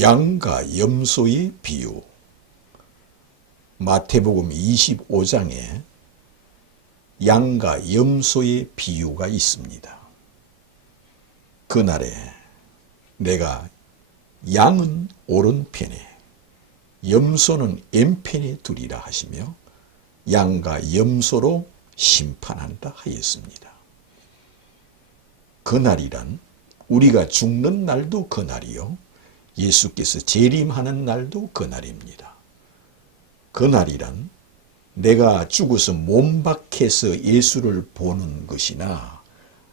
양과 염소의 비유. 마태복음 25장에 양과 염소의 비유가 있습니다. 그날에 내가 양은 오른편에 염소는 왼편에 두리라 하시며 양과 염소로 심판한다 하였습니다. 그날이란 우리가 죽는 날도 그날이요, 예수께서 재림하는 날도 그날입니다. 그날이란 내가 죽어서 몸 밖에서 예수를 보는 것이나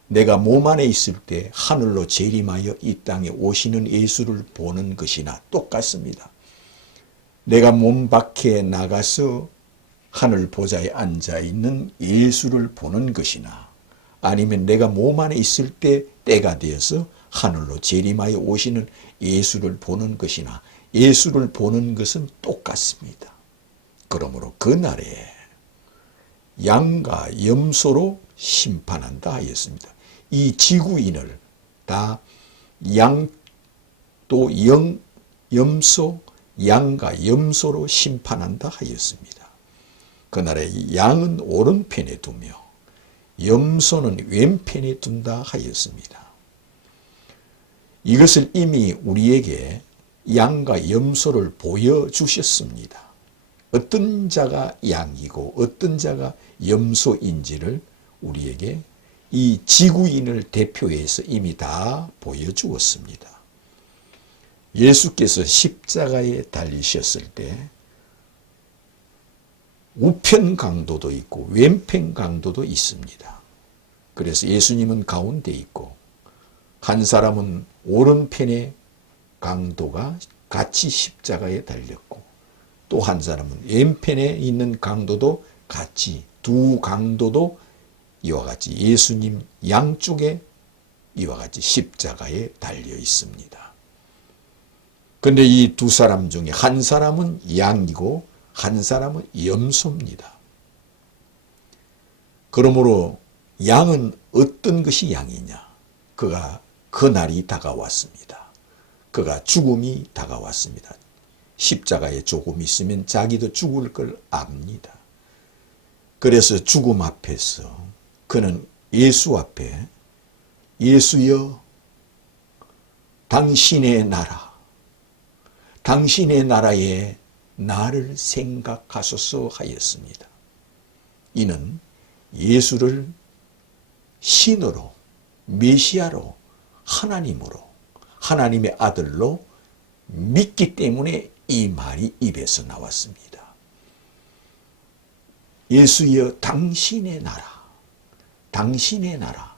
내가 몸 안에 있을 때 하늘로 재림하여 이 땅에 오시는 예수를 보는 것이나 똑같습니다. 내가 몸 밖에 나가서 하늘 보좌에 앉아있는 예수를 보는 것이나 아니면 내가 몸 안에 있을 때 때가 되어서 하늘로 재림하여 오시는 예수를 보는 것이나 예수를 보는 것은 똑같습니다. 그러므로 그날에 양과 염소로 심판한다 하였습니다. 이 지구인을 다 양 또 염소, 양과 염소로 심판한다 하였습니다. 그날에 양은 오른편에 두며 염소는 왼편에 둔다 하였습니다. 이것을 이미 우리에게 양과 염소를 보여주셨습니다. 어떤 자가 양이고 어떤 자가 염소인지를 우리에게 이 지구인을 대표해서 이미 다 보여주었습니다. 예수께서 십자가에 달리셨을 때 우편 강도도 있고 왼편 강도도 있습니다. 그래서 예수님은 가운데 있고 한 사람은 오른편의 강도가 같이 십자가에 달렸고 또 한 사람은 왼편에 있는 강도도 같이, 두 강도도 이와 같이 예수님 양쪽에 이와 같이 십자가에 달려 있습니다. 그런데 이 두 사람 중에 한 사람은 양이고 한 사람은 염소입니다. 그러므로 양은 어떤 것이 양이냐? 그가 그날이 다가왔습니다. 그가 죽음이 다가왔습니다. 십자가에 조금 있으면 자기도 죽을 걸 압니다. 그래서 죽음 앞에서 그는 예수 앞에 예수여 당신의 나라, 당신의 나라에 나를 생각하소서 하였습니다. 이는 예수를 신으로, 메시아로, 하나님으로, 하나님의 아들로 믿기 때문에 이 말이 입에서 나왔습니다. 예수여 당신의 나라, 당신의 나라,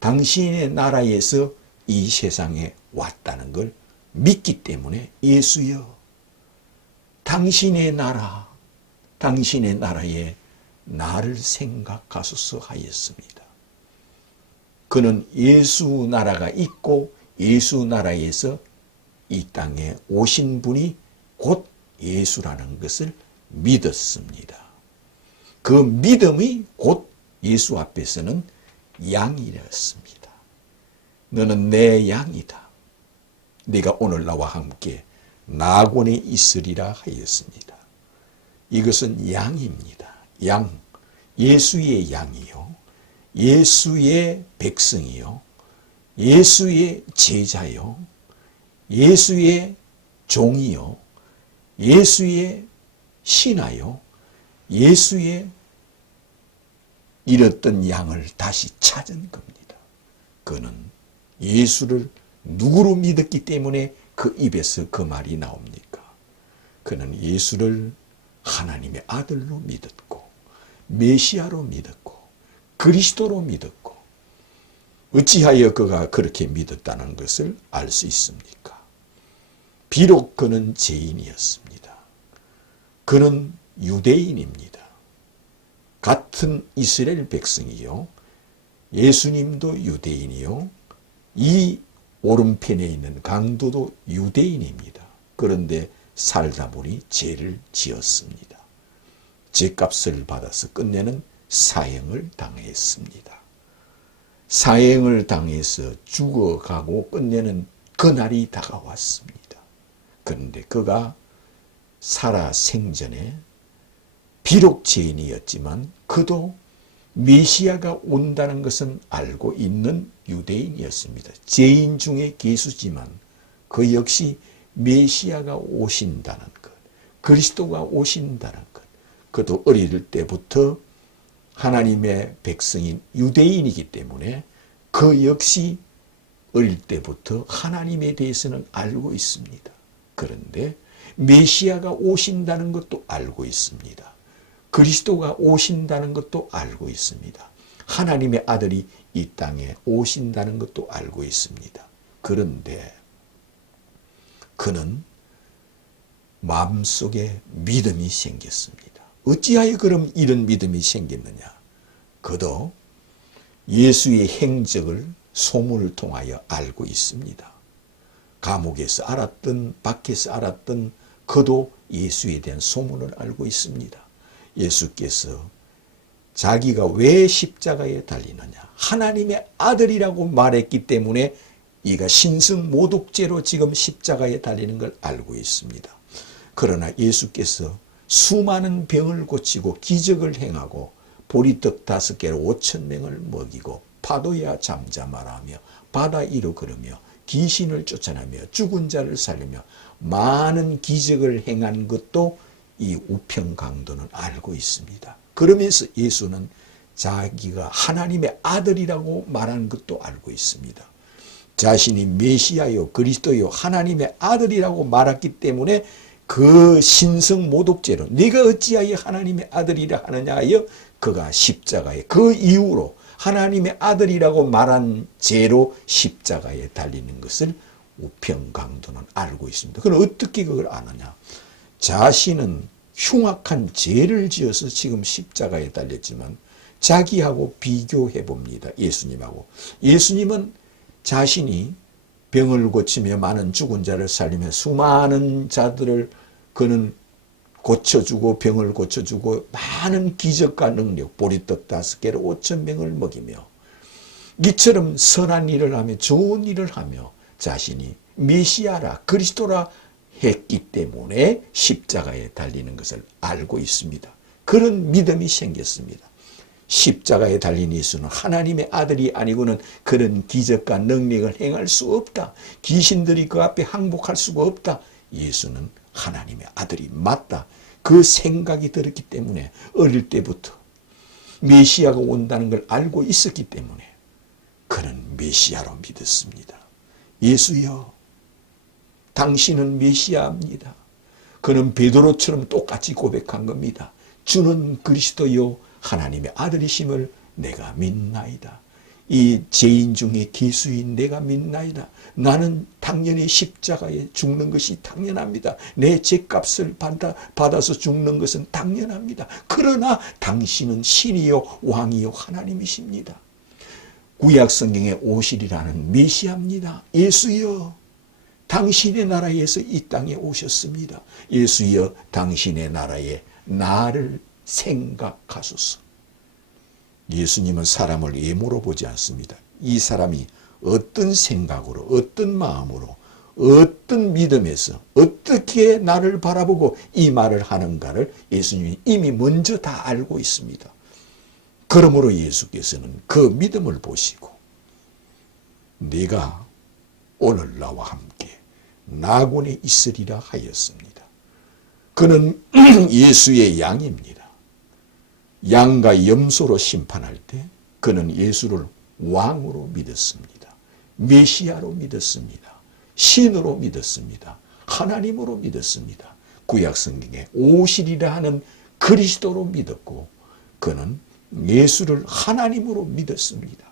당신의 나라에서 이 세상에 왔다는 걸 믿기 때문에 예수여 당신의 나라, 당신의 나라에 나를 생각하소서 하였습니다. 그는 예수 나라가 있고 예수 나라에서 이 땅에 오신 분이 곧 예수라는 것을 믿었습니다. 그 믿음이 곧 예수 앞에서는 양이었습니다. 너는 내 양이다. 네가 오늘 나와 함께 낙원에 있으리라 하였습니다. 이것은 양입니다. 양, 예수의 양이요, 예수의 백성이요, 예수의 제자요, 예수의 종이요, 예수의 신하요, 예수의 잃었던 양을 다시 찾은 겁니다. 그는 예수를 누구로 믿었기 때문에 그 입에서 그 말이 나옵니까? 그는 예수를 하나님의 아들로 믿었고 메시아로 믿었고 그리스도로 믿었고 어찌하여 그가 그렇게 믿었다는 것을 알 수 있습니까? 비록 그는 죄인이었습니다. 그는 유대인입니다. 같은 이스라엘 백성이요, 예수님도 유대인이요, 이 오른편에 있는 강도도 유대인입니다. 그런데 살다 보니 죄를 지었습니다. 죄값을 받아서 끝내는 사형을 당했습니다. 사형을 당해서 죽어가고 끝내는 그날이 다가왔습니다. 그런데 그가 살아 생전에 비록 죄인이었지만 그도 메시아가 온다는 것은 알고 있는 유대인이었습니다. 죄인 중에 괴수지만 그 역시 메시아가 오신다는 것, 그리스도가 오신다는 것, 그도 어릴 때부터 하나님의 백성인 유대인이기 때문에 그 역시 어릴 때부터 하나님에 대해서는 알고 있습니다. 그런데 메시아가 오신다는 것도 알고 있습니다. 그리스도가 오신다는 것도 알고 있습니다. 하나님의 아들이 이 땅에 오신다는 것도 알고 있습니다. 그런데 그는 마음속에 믿음이 생겼습니다. 어찌하여 그럼 이런 믿음이 생겼느냐? 그도 예수의 행적을 소문을 통하여 알고 있습니다. 감옥에서 알았던 밖에서 알았던 그도 예수에 대한 소문을 알고 있습니다. 예수께서 자기가 왜 십자가에 달리느냐? 하나님의 아들이라고 말했기 때문에 이가 신성모독죄로 지금 십자가에 달리는 걸 알고 있습니다. 그러나 예수께서 수많은 병을 고치고 기적을 행하고 보리떡 5개로 5,000명을 먹이고 파도야 잠잠하라 하며 바다 위로 걸으며 귀신을 쫓아내며 죽은 자를 살리며 많은 기적을 행한 것도 이 우평강도는 알고 있습니다. 그러면서 예수는 자기가 하나님의 아들이라고 말하는 것도 알고 있습니다. 자신이 메시아요 그리스도요 하나님의 아들이라고 말했기 때문에 그 신성모독죄로 네가 어찌하여 하나님의 아들이라 하느냐 하여 그가 십자가에 그 이후로 하나님의 아들이라고 말한 죄로 십자가에 달리는 것을 우평강도는 알고 있습니다. 그럼 어떻게 그걸 아느냐? 자신은 흉악한 죄를 지어서 지금 십자가에 달렸지만 자기하고 비교해 봅니다. 예수님하고. 예수님은 자신이 병을 고치며 많은 죽은 자를 살리며 수많은 자들을 그는 고쳐주고 병을 고쳐주고 많은 기적과 능력 보리떡 5개로 5,000명을 먹이며 이처럼 선한 일을 하며 좋은 일을 하며 자신이 메시아라 그리스도라 했기 때문에 십자가에 달리는 것을 알고 있습니다. 그런 믿음이 생겼습니다. 십자가에 달린 예수는 하나님의 아들이 아니고는 그런 기적과 능력을 행할 수 없다. 귀신들이 그 앞에 항복할 수가 없다. 예수는 하나님의 아들이 맞다. 그 생각이 들었기 때문에 어릴 때부터 메시아가 온다는 걸 알고 있었기 때문에 그는 메시아로 믿었습니다. 예수여, 당신은 메시아입니다. 그는 베드로처럼 똑같이 고백한 겁니다. 주는 그리스도요 하나님의 아들이심을 내가 믿나이다. 이 죄인 중에 기수인 내가 믿나이다. 나는 당연히 십자가에 죽는 것이 당연합니다. 내 죄값을 받아서 죽는 것은 당연합니다. 그러나 당신은 신이요 왕이요 하나님이십니다. 구약 성경에 오시리라는 메시아입니다. 예수여, 당신의 나라에서 이 땅에 오셨습니다. 예수여, 당신의 나라에 나를 생각하소서. 예수님은 사람을 예모로 보지 않습니다. 이 사람이 어떤 생각으로, 어떤 마음으로, 어떤 믿음에서 어떻게 나를 바라보고 이 말을 하는가를 예수님이 이미 먼저 다 알고 있습니다. 그러므로 예수께서는 그 믿음을 보시고 네가 오늘 나와 함께 나군에 있으리라 하였습니다. 그는 예수의 양입니다. 양과 염소로 심판할 때 그는 예수를 왕으로 믿었습니다. 메시아로 믿었습니다. 신으로 믿었습니다. 하나님으로 믿었습니다. 구약 성경에 오시리라 하는 그리스도로 믿었고 그는 예수를 하나님으로 믿었습니다.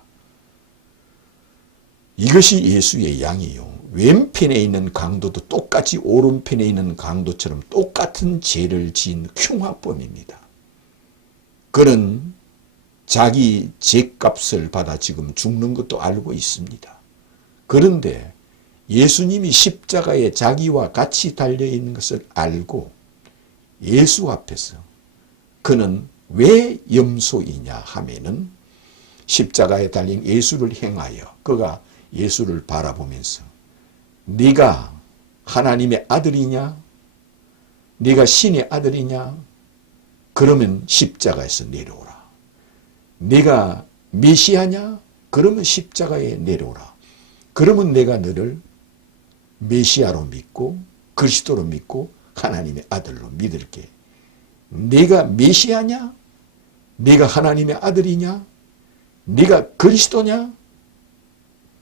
이것이 예수의 양이요. 왼편에 있는 강도도 똑같이 오른편에 있는 강도처럼 똑같은 죄를 지은 흉악범입니다. 그는 자기 죄값을 받아 지금 죽는 것도 알고 있습니다. 그런데 예수님이 십자가에 자기와 같이 달려있는 것을 알고 예수 앞에서 그는 왜 염소이냐 하면은 십자가에 달린 예수를 행하여 그가 예수를 바라보면서 네가 하나님의 아들이냐? 네가 신의 아들이냐? 그러면 십자가에서 내려오라. 네가 메시아냐? 그러면 십자가에 내려오라. 그러면 내가 너를 메시아로 믿고 그리스도로 믿고 하나님의 아들로 믿을게. 네가 메시아냐? 네가 하나님의 아들이냐? 네가 그리스도냐?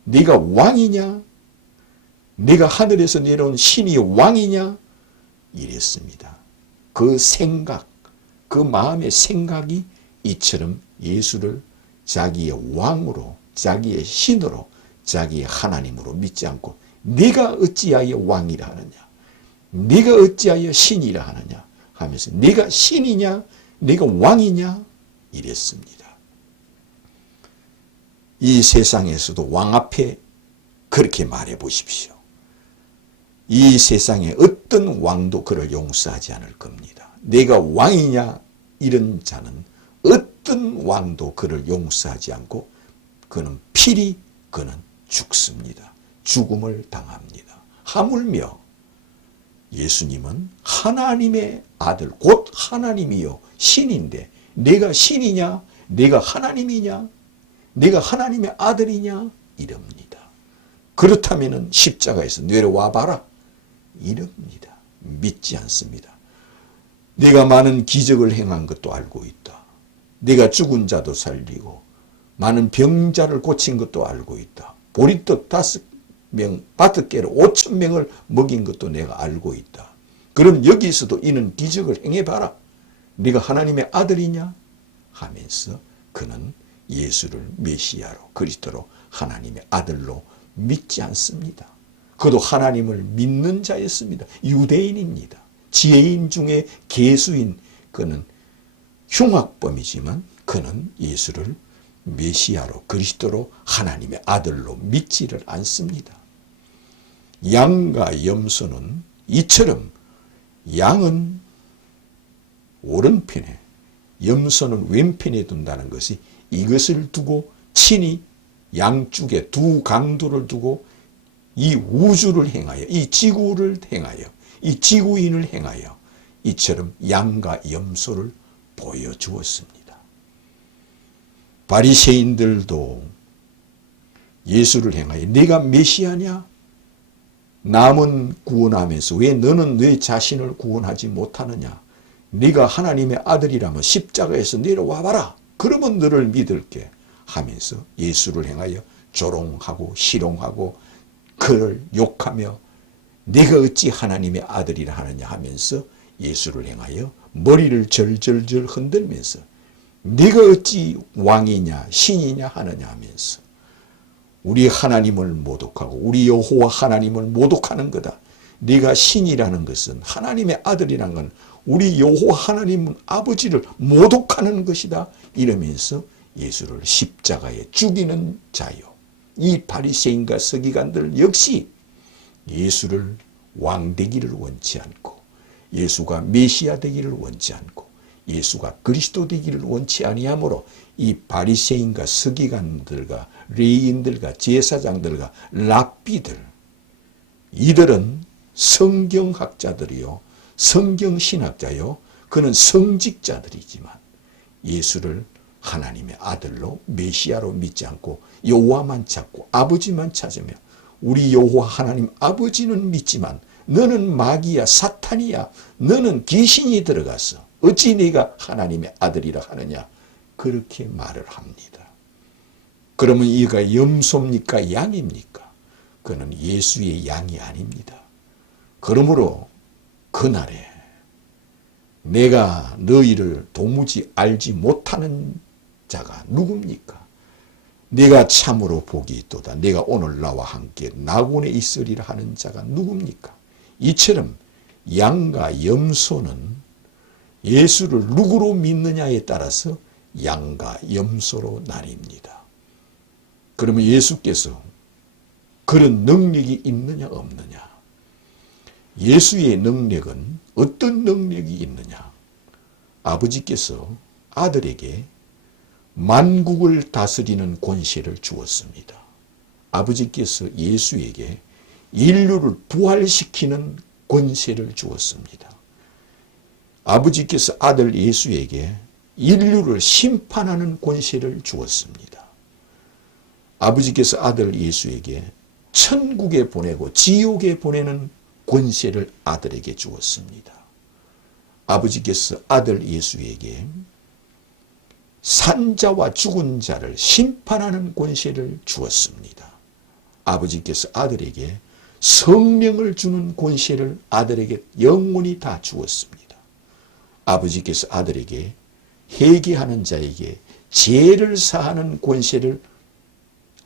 네가 왕이냐? 네가 하늘에서 내려온 신이 왕이냐? 이랬습니다. 그 생각, 그 마음의 생각이 이처럼 예수를 자기의 왕으로, 자기의 신으로, 자기의 하나님으로 믿지 않고 네가 어찌하여 왕이라 하느냐? 네가 어찌하여 신이라 하느냐? 하면서 네가 신이냐? 네가 왕이냐? 이랬습니다. 이 세상에서도 왕 앞에 그렇게 말해 보십시오. 이 세상에 어떤 왕도 그를 용서하지 않을 겁니다. 내가 왕이냐? 이런 자는 어떤 왕도 그를 용서하지 않고 그는 필히 그는 죽습니다. 죽음을 당합니다. 하물며 예수님은 하나님의 아들 곧 하나님이요 신인데 내가 신이냐? 내가 하나님이냐? 내가 하나님의 아들이냐? 이럽니다. 그렇다면 십자가에서 내려와 봐라. 이럽니다. 믿지 않습니다. 내가 많은 기적을 행한 것도 알고 있다. 내가 죽은 자도 살리고 많은 병자를 고친 것도 알고 있다. 보리떡 5명, 5개로 5,000명을 먹인 것도 내가 알고 있다. 그럼 여기서도 이는 기적을 행해봐라. 네가 하나님의 아들이냐? 하면서 그는 예수를 메시아로 그리스도로 하나님의 아들로 믿지 않습니다. 그도 하나님을 믿는 자였습니다. 유대인입니다. 지혜인 중에 계수인 그는 흉악범이지만 그는 예수를 메시아로 그리스도로 하나님의 아들로 믿지를 않습니다. 양과 염소는 이처럼 양은 오른편에 염소는 왼편에 둔다는 것이 이것을 두고 친히 양쪽에 두 강도를 두고 이 우주를 행하여 이 지구를 행하여 이 지구인을 행하여 이처럼 양과 염소를 보여주었습니다. 바리새인들도 예수를 행하여 네가 메시아냐? 남은 구원하면서 왜 너는 네 자신을 구원하지 못하느냐? 네가 하나님의 아들이라면 십자가에서 내려와 봐라. 그러면 너를 믿을게 하면서 예수를 행하여 조롱하고 희롱하고 그를 욕하며 네가 어찌 하나님의 아들이라 하느냐 하면서 예수를 행하여 머리를 절절절 흔들면서 네가 어찌 왕이냐 신이냐 하느냐 하면서 우리 하나님을 모독하고 우리 여호와 하나님을 모독하는 거다. 네가 신이라는 것은 하나님의 아들이라는 건 우리 여호와 하나님 아버지를 모독하는 것이다. 이러면서 예수를 십자가에 죽이는 자요. 이 바리새인과 서기관들 역시 예수를 왕 되기를 원치 않고 예수가 메시아 되기를 원치 않고 예수가 그리스도 되기를 원치 아니하므로 이 바리새인과 서기관들과 레위인들과 제사장들과 랍비들 이들은 성경학자들이요 성경신학자요 그는 성직자들이지만 예수를 하나님의 아들로 메시아로 믿지 않고 여호와만 찾고 아버지만 찾으며 우리 여호와 하나님 아버지는 믿지만 너는 마귀야 사탄이야 너는 귀신이 들어가서 어찌 네가 하나님의 아들이라 하느냐 그렇게 말을 합니다. 그러면 이가 염소입니까 양입니까? 그는 예수의 양이 아닙니다. 그러므로 그날에 내가 너희를 도무지 알지 못하는 자가 누굽니까? 내가 참으로 복이 있도다. 내가 오늘 나와 함께 낙원에 있으리라 하는 자가 누굽니까? 이처럼 양과 염소는 예수를 누구로 믿느냐에 따라서 양과 염소로 나뉩니다. 그러면 예수께서 그런 능력이 있느냐 없느냐? 예수의 능력은 어떤 능력이 있느냐? 아버지께서 아들에게 만국을 다스리는 권세를 주었습니다. 아버지께서 예수에게 인류를 부활시키는 권세를 주었습니다. 아버지께서 아들 예수에게 인류를 심판하는 권세를 주었습니다. 아버지께서 아들 예수에게 천국에 보내고 지옥에 보내는 권세를 아들에게 주었습니다. 아버지께서 아들 예수에게 산자와 죽은 자를 심판하는 권세를 주었습니다. 아버지께서 아들에게 성령을 주는 권세를 아들에게 영원히 다 주었습니다. 아버지께서 아들에게 회개하는 자에게 죄를 사하는 권세를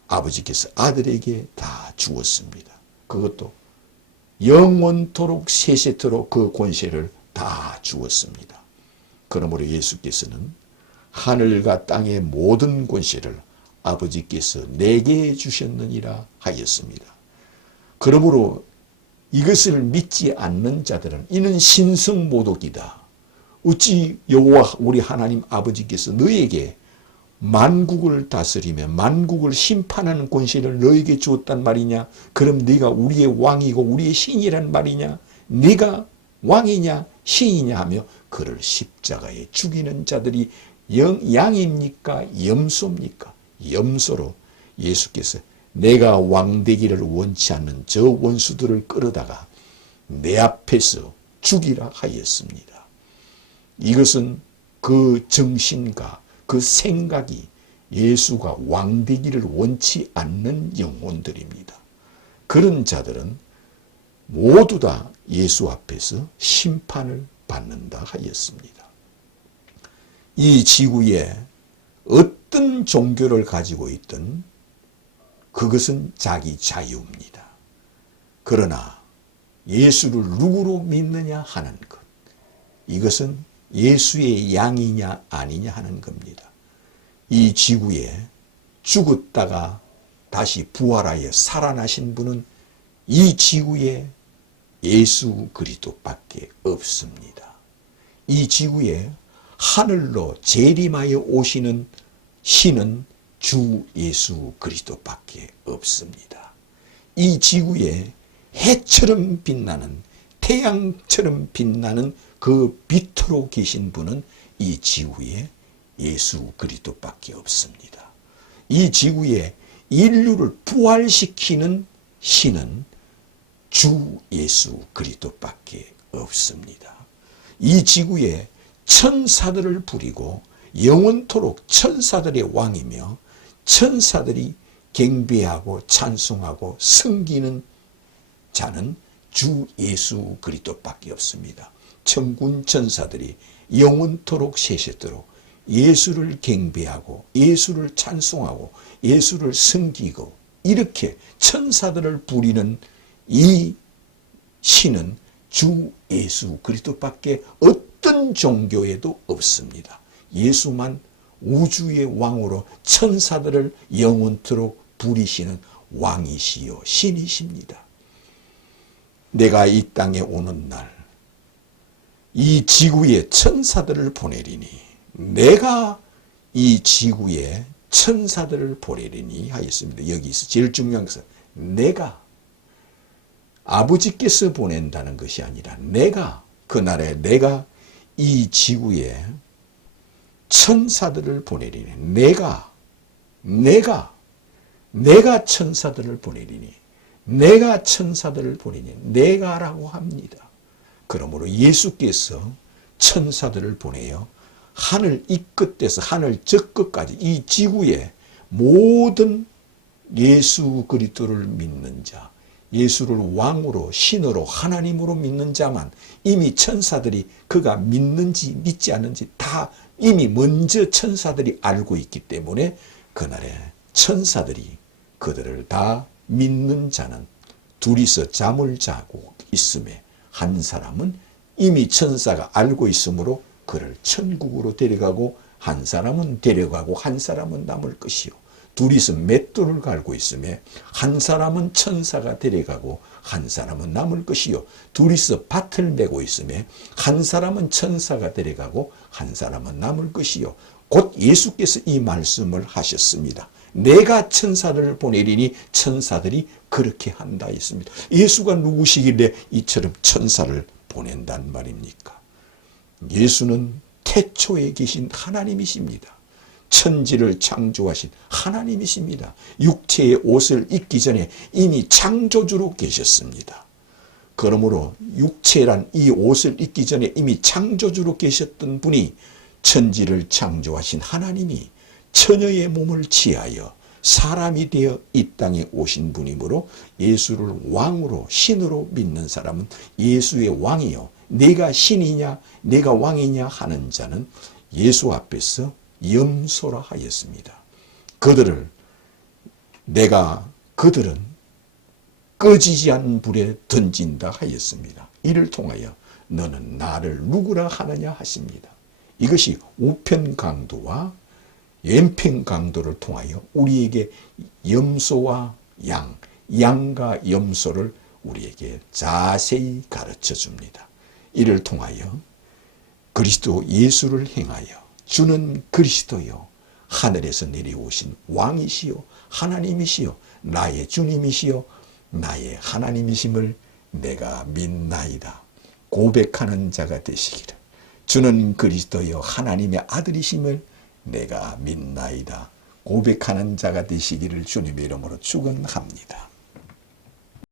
아버지께서 아들에게 다 주었습니다. 그것도 영원토록 세세토록 그 권세를 다 주었습니다. 그러므로 예수께서는 하늘과 땅의 모든 권세를 아버지께서 내게 주셨느니라 하였습니다. 그러므로 이것을 믿지 않는 자들은 이는 신성모독이다. 어찌 여호와 우리 하나님 아버지께서 너에게 만국을 다스리며 만국을 심판하는 권세를 너에게 주었단 말이냐? 그럼 네가 우리의 왕이고 우리의 신이란 말이냐? 네가 왕이냐 신이냐 하며 그를 십자가에 죽이는 자들이 양입니까? 염소입니까? 염소로 예수께서 내가 왕되기를 원치 않는 저 원수들을 끌어다가 내 앞에서 죽이라 하였습니다. 이것은 그 정신과 그 생각이 예수가 왕되기를 원치 않는 영혼들입니다. 그런 자들은 모두 다 예수 앞에서 심판을 받는다 하였습니다. 이 지구에 어떤 종교를 가지고 있든 그것은 자기 자유입니다. 그러나 예수를 누구로 믿느냐 하는 것, 이것은 예수의 양이냐 아니냐 하는 겁니다. 이 지구에 죽었다가 다시 부활하여 살아나신 분은 이 지구에 예수 그리스도밖에 없습니다. 이 지구에 하늘로 재림하여 오시는 신은 주 예수 그리스도밖에 없습니다. 이 지구에 해처럼 빛나는 태양처럼 빛나는 그 빛으로 계신 분은 이 지구에 예수 그리스도밖에 없습니다. 이 지구에 인류를 부활시키는 신은 주 예수 그리스도밖에 없습니다. 이 지구에 천사들을 부리고 영원토록 천사들의 왕이며 천사들이 경배하고 찬송하고 섬기는 자는 주 예수 그리스도밖에 없습니다. 천군 천사들이 영원토록 세세토록 예수를 경배하고 예수를 찬송하고 예수를 섬기고 이렇게 천사들을 부리는 이 신은 주 예수 그리스도밖에 어떤 종교에도 없습니다. 예수만 우주의 왕으로 천사들을 영원토록 부리시는 왕이시요 신이십니다. 내가 이 땅에 오는 날 이 지구에 천사들을 보내리니 내가 이 지구에 천사들을 보내리니 하였습니다. 여기서 제일 중요한 것은 내가 아버지께서 보낸다는 것이 아니라 내가 그날에 내가 이 지구에 천사들을 보내리니 내가 천사들을 보내리니 내가 천사들을 보내니 내가라고 합니다. 그러므로 예수께서 천사들을 보내어 하늘 이 끝에서 하늘 저 끝까지 이 지구에 모든 예수 그리스도를 믿는 자, 예수를 왕으로 신으로 하나님으로 믿는 자만 이미 천사들이 그가 믿는지 믿지 않는지 다 이미 먼저 천사들이 알고 있기 때문에 그날에 천사들이 그들을 다 믿는 자는 둘이서 잠을 자고 있음에 한 사람은 이미 천사가 알고 있으므로 그를 천국으로 데려가고 한 사람은 데려가고 한 사람은 남을 것이요. 둘이서 맷돌을 갈고 있음에 한 사람은 천사가 데려가고 한 사람은 남을 것이요. 둘이서 밭을 메고 있음에 한 사람은 천사가 데려가고 한 사람은 남을 것이요. 곧 예수께서 이 말씀을 하셨습니다. 내가 천사들을 보내리니 천사들이 그렇게 한다 했습니다. 예수가 누구시길래 이처럼 천사를 보낸단 말입니까? 예수는 태초에 계신 하나님이십니다. 천지를 창조하신 하나님이십니다. 육체의 옷을 입기 전에 이미 창조주로 계셨습니다. 그러므로 육체란 이 옷을 입기 전에 이미 창조주로 계셨던 분이 천지를 창조하신 하나님이 처녀의 몸을 취하여 사람이 되어 이 땅에 오신 분이므로 예수를 왕으로 신으로 믿는 사람은 예수의 왕이요 내가 신이냐 내가 왕이냐 하는 자는 예수 앞에서 염소라 하였습니다. 그들은 꺼지지 않는 불에 던진다 하였습니다. 이를 통하여 너는 나를 누구라 하느냐 하십니다. 이것이 우편 강도와 왼편 강도를 통하여 우리에게 염소와 양과 염소를 우리에게 자세히 가르쳐 줍니다. 이를 통하여 그리스도 예수를 행하여 주는 그리스도요 하늘에서 내려오신 왕이시요 하나님이시요 나의 주님이시요 나의 하나님이심을 내가 믿나이다 고백하는 자가 되시기를 주는 그리스도여 하나님의 아들이심을 내가 믿나이다 고백하는 자가 되시기를 주님의 이름으로 축원합니다.